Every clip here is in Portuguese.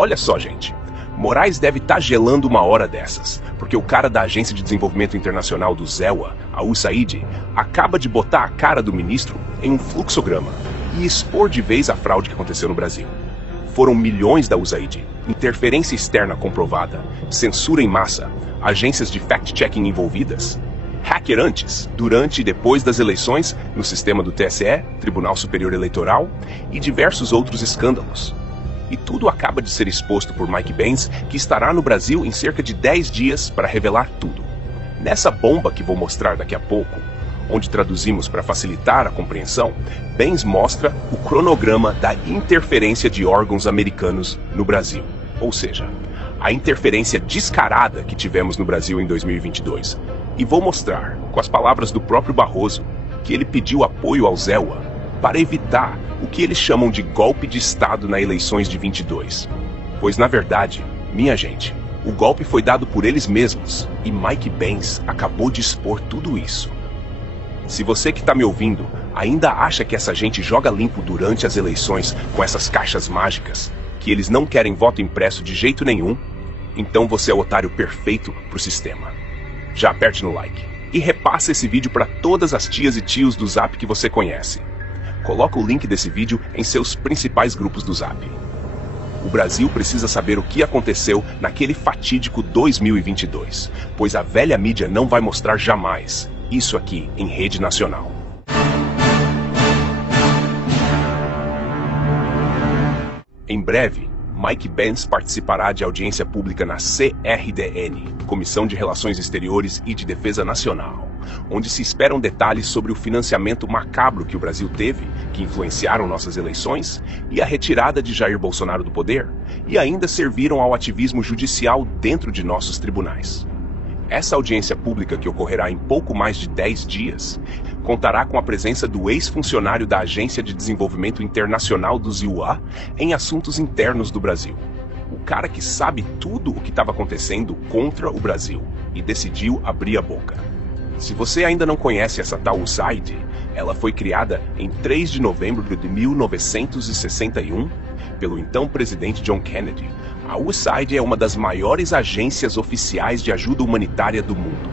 Olha só, gente. Moraes deve estar gelando uma hora dessas, porque o cara da Agência de Desenvolvimento Internacional do ZEWA, a USAID, acaba de botar a cara do ministro em um fluxograma e expor de vez a fraude que aconteceu no Brasil. Foram milhões da USAID, interferência externa comprovada, censura em massa, agências de fact-checking envolvidas, hacker antes, durante e depois das eleições no sistema do TSE, Tribunal Superior Eleitoral, e diversos outros escândalos. E tudo acaba de ser exposto por Mike Benz, que estará no Brasil em cerca de 10 dias para revelar tudo. Nessa bomba que vou mostrar daqui a pouco, onde traduzimos para facilitar a compreensão, Benz mostra o cronograma da interferência de órgãos americanos no Brasil. Ou seja, a interferência descarada que tivemos no Brasil em 2022. E vou mostrar, com as palavras do próprio Barroso, que ele pediu apoio ao ZEWA para evitar o que eles chamam de golpe de Estado nas eleições de 22. Pois, na verdade, minha gente, o golpe foi dado por eles mesmos e Mike Benz acabou de expor tudo isso. Se você que está me ouvindo ainda acha que essa gente joga limpo durante as eleições com essas caixas mágicas, que eles não querem voto impresso de jeito nenhum, então você é o otário perfeito para o sistema. Já aperte no like e repassa esse vídeo para todas as tias e tios do Zap que você conhece. Coloca o link desse vídeo em seus principais grupos do Zap. O Brasil precisa saber o que aconteceu naquele fatídico 2022, pois a velha mídia não vai mostrar jamais isso aqui em rede nacional. Em breve, Mike Benz participará de audiência pública na CRDN, Comissão de Relações Exteriores e de Defesa Nacional, onde se esperam detalhes sobre o financiamento macabro que o Brasil teve, que influenciaram nossas eleições, e a retirada de Jair Bolsonaro do poder, e ainda serviram ao ativismo judicial dentro de nossos tribunais. Essa audiência pública, que ocorrerá em pouco mais de 10 dias, contará com a presença do ex-funcionário da Agência de Desenvolvimento Internacional do ZEWA em assuntos internos do Brasil. O cara que sabe tudo o que estava acontecendo contra o Brasil e decidiu abrir a boca. Se você ainda não conhece essa tal USAID, ela foi criada em 3 de novembro de 1961 pelo então presidente John Kennedy. A USAID é uma das maiores agências oficiais de ajuda humanitária do mundo.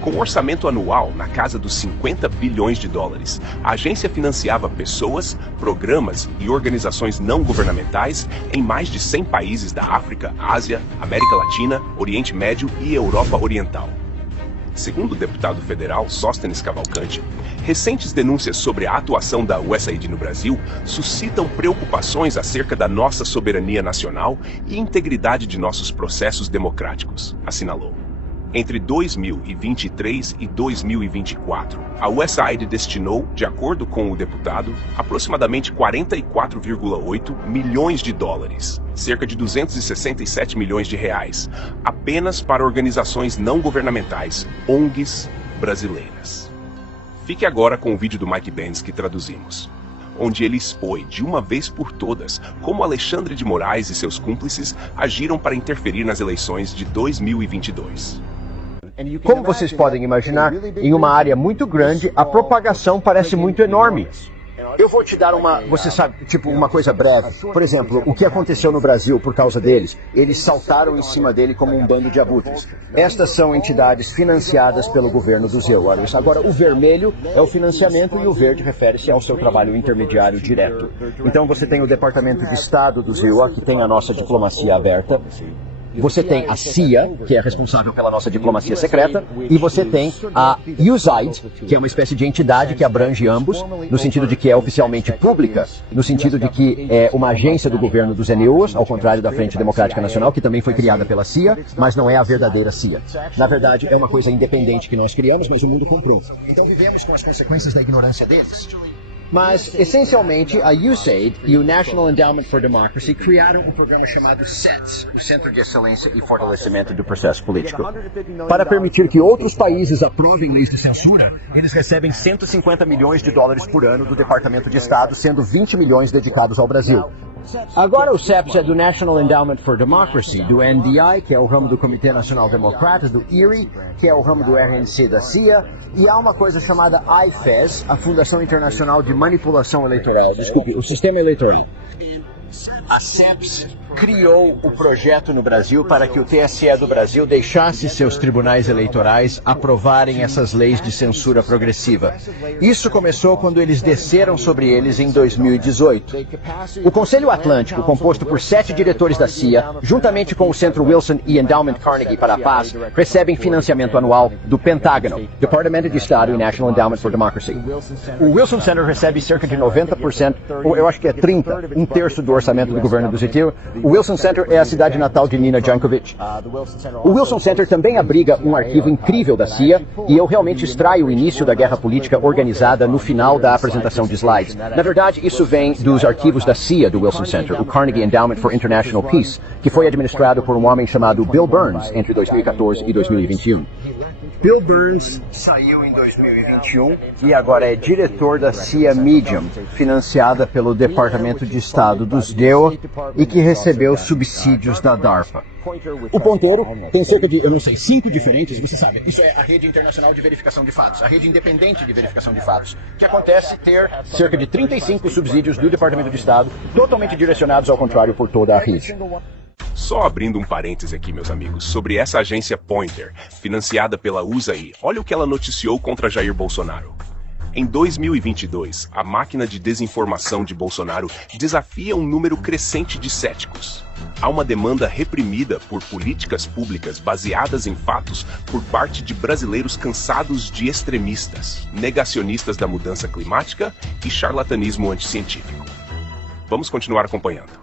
Com um orçamento anual na casa dos 50 bilhões de dólares, a agência financiava pessoas, programas e organizações não governamentais em mais de 100 países da África, Ásia, América Latina, Oriente Médio e Europa Oriental. Segundo o deputado federal Sóstenes Cavalcante, recentes denúncias sobre a atuação da USAID no Brasil suscitam preocupações acerca da nossa soberania nacional e integridade de nossos processos democráticos, assinalou. Entre 2023 e 2024, a USAID destinou, de acordo com o deputado, aproximadamente 44,8 milhões de dólares, cerca de 267 milhões de reais, apenas para organizações não governamentais, ONGs brasileiras. Fique agora com o vídeo do Mike Benz que traduzimos, onde ele expõe de uma vez por todas como Alexandre de Moraes e seus cúmplices agiram para interferir nas eleições de 2022. Como vocês podem imaginar, em uma área muito grande, a propagação parece muito enorme. Eu vou te dar você sabe, tipo uma coisa breve. Por exemplo, o que aconteceu no Brasil por causa deles? Eles saltaram em cima dele como um bando de abutres. Estas são entidades financiadas pelo governo do ZEWA. Agora, o vermelho é o financiamento e o verde refere-se ao seu trabalho intermediário direto. Então você tem o Departamento de Estado do ZEWA, que tem a nossa diplomacia aberta. Você tem a CIA, que é responsável pela nossa diplomacia secreta, e você tem a USAID, que é uma espécie de entidade que abrange ambos, no sentido de que é oficialmente pública, no sentido de que é uma agência do governo dos NUs, ao contrário da Frente Democrática Nacional, que também foi criada pela CIA, mas não é a verdadeira CIA. Na verdade, é uma coisa independente que nós criamos, mas o mundo comprou. Então vivemos com as consequências da ignorância deles. Mas, essencialmente, a USAID e o National Endowment for Democracy criaram um programa chamado CETS, o Centro de Excelência e Fortalecimento do Processo Político. Para permitir que outros países aprovem leis de censura, eles recebem 150 milhões de dólares por ano do Departamento de Estado, sendo 20 milhões dedicados ao Brasil. Agora o CEPS é do National Endowment for Democracy, do NDI, que é o ramo do Comitê Nacional Democrata, do IRI, que é o ramo do RNC da CIA, e há uma coisa chamada IFES, a Fundação Internacional de Manipulação Eleitoral, desculpe, o Sistema Eleitoral. A SEPS criou o projeto no Brasil para que o TSE do Brasil deixasse seus tribunais eleitorais aprovarem essas leis de censura progressiva. Isso começou quando eles desceram sobre eles em 2018. O Conselho Atlântico, composto por 7 diretores da CIA, juntamente com o Centro Wilson e Endowment Carnegie para a Paz, recebem financiamento anual do Pentágono, Departamento de Estado e National Endowment for Democracy. O Wilson Center recebe cerca de 90%, ou eu acho que é 30%, um terço do orçamento do governo do Zitil. O Wilson Center é a cidade natal de Nina Jankovic. O Wilson Center também abriga um arquivo incrível da CIA, e eu realmente extraio o início da guerra política organizada no final da apresentação de slides. Na verdade, isso vem dos arquivos da CIA do Wilson Center, o Carnegie Endowment for International Peace, que foi administrado por um homem chamado Bill Burns entre 2014 e 2021. Bill Burns saiu em 2021 e agora é diretor da CIA Medium, financiada pelo Departamento de Estado dos DEO e que recebeu subsídios da DARPA. O ponteiro tem cerca de, 5 diferentes, você sabe, isso é a rede internacional de verificação de fatos, a rede independente de verificação de fatos, que acontece ter cerca de 35 subsídios do Departamento de Estado, totalmente direcionados ao contrário por toda a rede. Só abrindo um parêntese aqui, meus amigos, sobre essa agência Pointer, financiada pela USAID, olha o que ela noticiou contra Jair Bolsonaro. Em 2022, a máquina de desinformação de Bolsonaro desafia um número crescente de céticos. Há uma demanda reprimida por políticas públicas baseadas em fatos por parte de brasileiros cansados de extremistas, negacionistas da mudança climática e charlatanismo anticientífico. Vamos continuar acompanhando.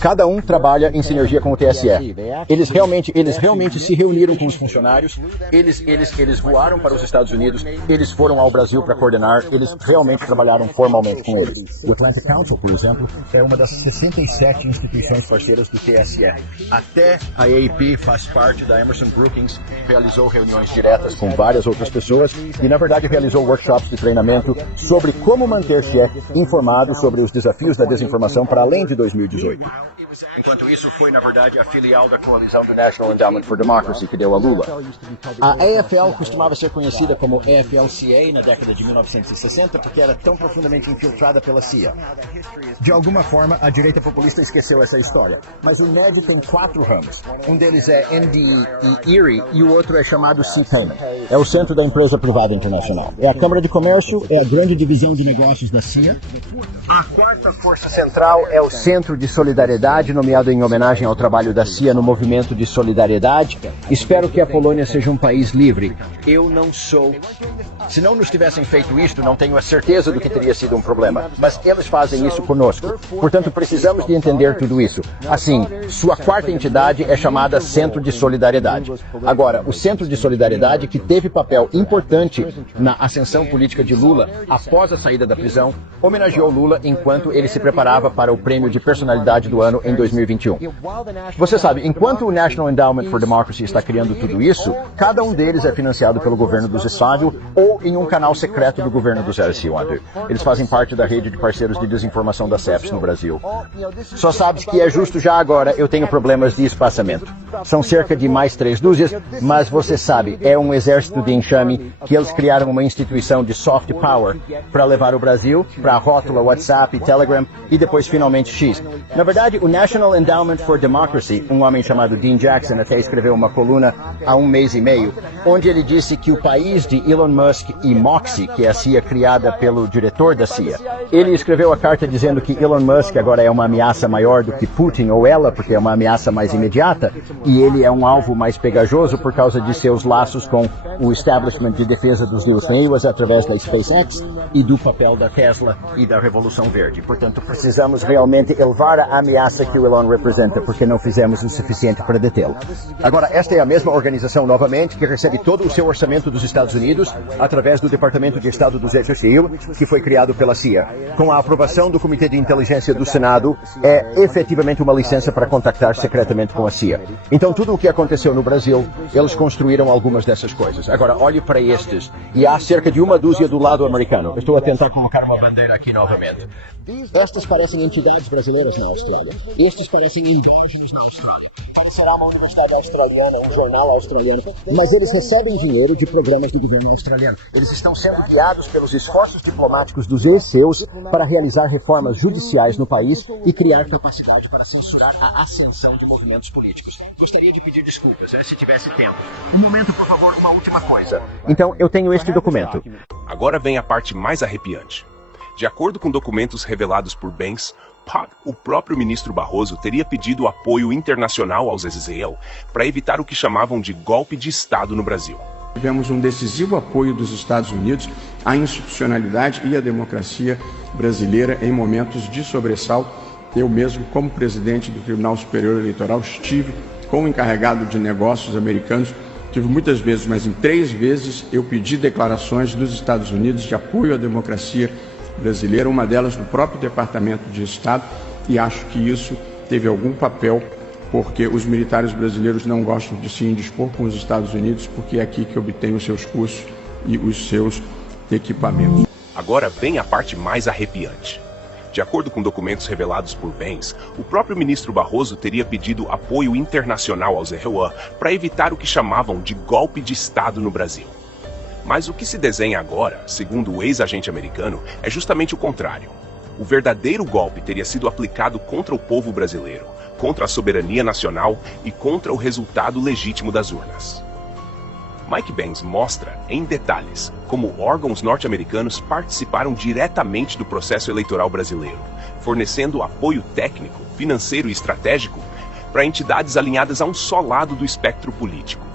Cada um trabalha em sinergia com o TSE. Eles realmente se reuniram com os funcionários, eles voaram para os Estados Unidos, eles foram ao Brasil para coordenar, eles realmente trabalharam formalmente com eles. O Atlantic Council, por exemplo, é uma das 67 instituições parceiras do TSE. Até a AAP faz parte da Emerson Brookings, realizou reuniões diretas com várias outras pessoas e, na verdade, realizou workshops de treinamento sobre como manter-se informado sobre os desafios da desinformação para além de 2018. Enquanto isso, foi, na verdade, a filial da coalizão do National Endowment for Democracy que deu a Lula. A AFL costumava ser conhecida como AFL-CA na década de 1960 porque era tão profundamente infiltrada pela CIA. De alguma forma, a direita populista esqueceu essa história. Mas o NED tem 4 ramos. Um deles é NDE e ERIE e o outro é chamado C-Payment. É o centro da empresa privada internacional. É a Câmara de Comércio, é a grande divisão de negócios da CIA. A quarta força central é o Centro de Solidariedade, nomeado em homenagem ao trabalho da CIA no movimento de solidariedade. Espero que a Polônia seja um país livre. Eu não sou. Se não nos tivessem feito isto, não tenho a certeza do que teria sido um problema. Mas eles fazem isso conosco. Portanto, precisamos de entender tudo isso. Assim, sua quarta entidade é chamada Centro de Solidariedade. Agora, o Centro de Solidariedade, que teve papel importante na ascensão política de Lula após a saída da prisão, homenageou Lula enquanto ele se preparava para o prêmio de personalidade do ano em 2021. Você sabe, enquanto o National Endowment for Democracy está criando tudo isso, cada um deles é financiado pelo governo do Zesávio ou em um canal secreto do governo do Zé Silva. Eles fazem parte da rede de parceiros de desinformação da SEPS no Brasil. Só sabes que é justo já agora eu tenho problemas de espaçamento. São cerca de mais 3 dúzias, mas você sabe, é um exército de enxame que eles criaram uma instituição de soft power para levar o Brasil para a rótula WhatsApp, Telegram e depois finalmente X. Na verdade, o National Endowment for Democracy, um homem chamado Dean Jackson até escreveu uma coluna há 1 mês e meio, onde ele disse que o país de Elon Musk e Moxie, que é a CIA criada pelo diretor da CIA, ele escreveu a carta dizendo que Elon Musk agora é uma ameaça maior do que Putin ou ela, porque é uma ameaça mais imediata, e ele é um alvo mais pegajoso por causa de seus laços com o establishment de defesa dos News Meios através da SpaceX e do papel da Tesla e da Revolução Verde. Portanto, precisamos realmente elevar a ameaça que o Elon representa, porque não fizemos o suficiente para detê-lo. Agora, esta é a mesma organização, novamente, que recebe todo o seu orçamento dos Estados Unidos através do Departamento de Estado do Zé Civil, que foi criado pela CIA. Com a aprovação do Comitê de Inteligência do Senado, é efetivamente uma licença para contactar secretamente com a CIA. Então, tudo o que aconteceu no Brasil, eles construíram algumas dessas coisas. Agora, olhe para estes, e há cerca de 1 dúzia do lado americano. Estou a tentar colocar uma bandeira aqui novamente. Estas parecem entidades brasileiras na Austrália. Estes parecem endógenos na Austrália. será uma universidade australiana, um jornal australiano, mas eles recebem dinheiro de programas do governo australiano. Eles estão sendo guiados pelos esforços diplomáticos dos ESEUs para realizar reformas judiciais no país e criar capacidade para censurar a ascensão de movimentos políticos. Gostaria de pedir desculpas, se tivesse tempo. Um momento, por favor, uma última coisa. Então, eu tenho este documento. Agora vem a parte mais arrepiante. De acordo com documentos revelados por Banks, o próprio ministro Barroso teria pedido apoio internacional aos Israel para evitar o que chamavam de golpe de Estado no Brasil. Tivemos um decisivo apoio dos Estados Unidos à institucionalidade e à democracia brasileira em momentos de sobressalto. Eu mesmo, como presidente do Tribunal Superior Eleitoral, estive com o encarregado de negócios americanos. Tive muitas vezes, mas em 3 vezes eu pedi declarações dos Estados Unidos de apoio à democracia brasileira, uma delas no próprio Departamento de Estado, e acho que isso teve algum papel, porque os militares brasileiros não gostam de se indispor com os Estados Unidos, porque é aqui que obtêm os seus cursos e os seus equipamentos. Agora vem a parte mais arrepiante. De acordo com documentos revelados por Banks, o próprio ministro Barroso teria pedido apoio internacional aos Israel para evitar o que chamavam de golpe de Estado no Brasil. Mas o que se desenha agora, segundo o ex-agente americano, é justamente o contrário. O verdadeiro golpe teria sido aplicado contra o povo brasileiro, contra a soberania nacional e contra o resultado legítimo das urnas. Mike Banks mostra, em detalhes, como órgãos norte-americanos participaram diretamente do processo eleitoral brasileiro, fornecendo apoio técnico, financeiro e estratégico para entidades alinhadas a um só lado do espectro político.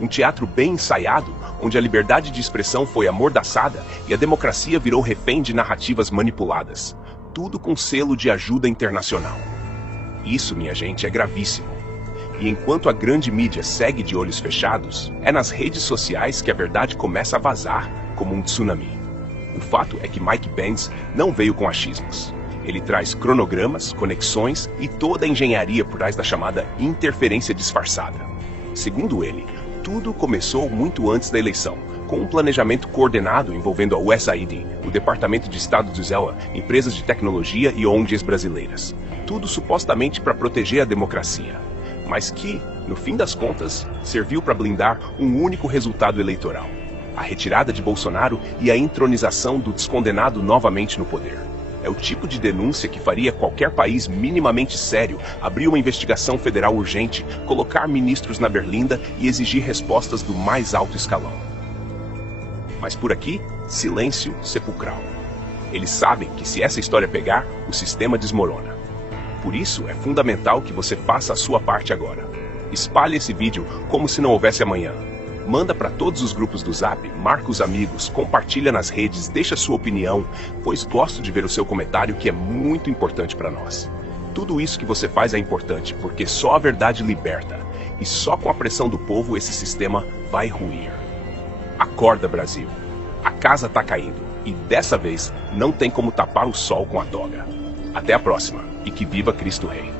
Um teatro bem ensaiado, onde a liberdade de expressão foi amordaçada e a democracia virou refém de narrativas manipuladas, tudo com selo de ajuda internacional. Isso, minha gente, é gravíssimo. E enquanto a grande mídia segue de olhos fechados, é nas redes sociais que a verdade começa a vazar como um tsunami. O fato é que Mike Banks não veio com achismos. Ele traz cronogramas, conexões e toda a engenharia por trás da chamada interferência disfarçada. Segundo ele, tudo começou muito antes da eleição, com um planejamento coordenado envolvendo a USAID, o Departamento de Estado de Israel, empresas de tecnologia e ONGs brasileiras. Tudo supostamente para proteger a democracia, mas que, no fim das contas, serviu para blindar um único resultado eleitoral: a retirada de Bolsonaro e a entronização do descondenado novamente no poder. É o tipo de denúncia que faria qualquer país minimamente sério abrir uma investigação federal urgente, colocar ministros na berlinda e exigir respostas do mais alto escalão. Mas por aqui, silêncio sepulcral. Eles sabem que se essa história pegar, o sistema desmorona. Por isso, é fundamental que você faça a sua parte agora. Espalhe esse vídeo como se não houvesse amanhã. Manda para todos os grupos do Zap, marca os amigos, compartilha nas redes, deixa sua opinião, pois gosto de ver o seu comentário, que é muito importante para nós. Tudo isso que você faz é importante, porque só a verdade liberta, e só com a pressão do povo esse sistema vai ruir. Acorda, Brasil! A casa tá caindo, e dessa vez não tem como tapar o sol com a toga. Até a próxima, e que viva Cristo Rei!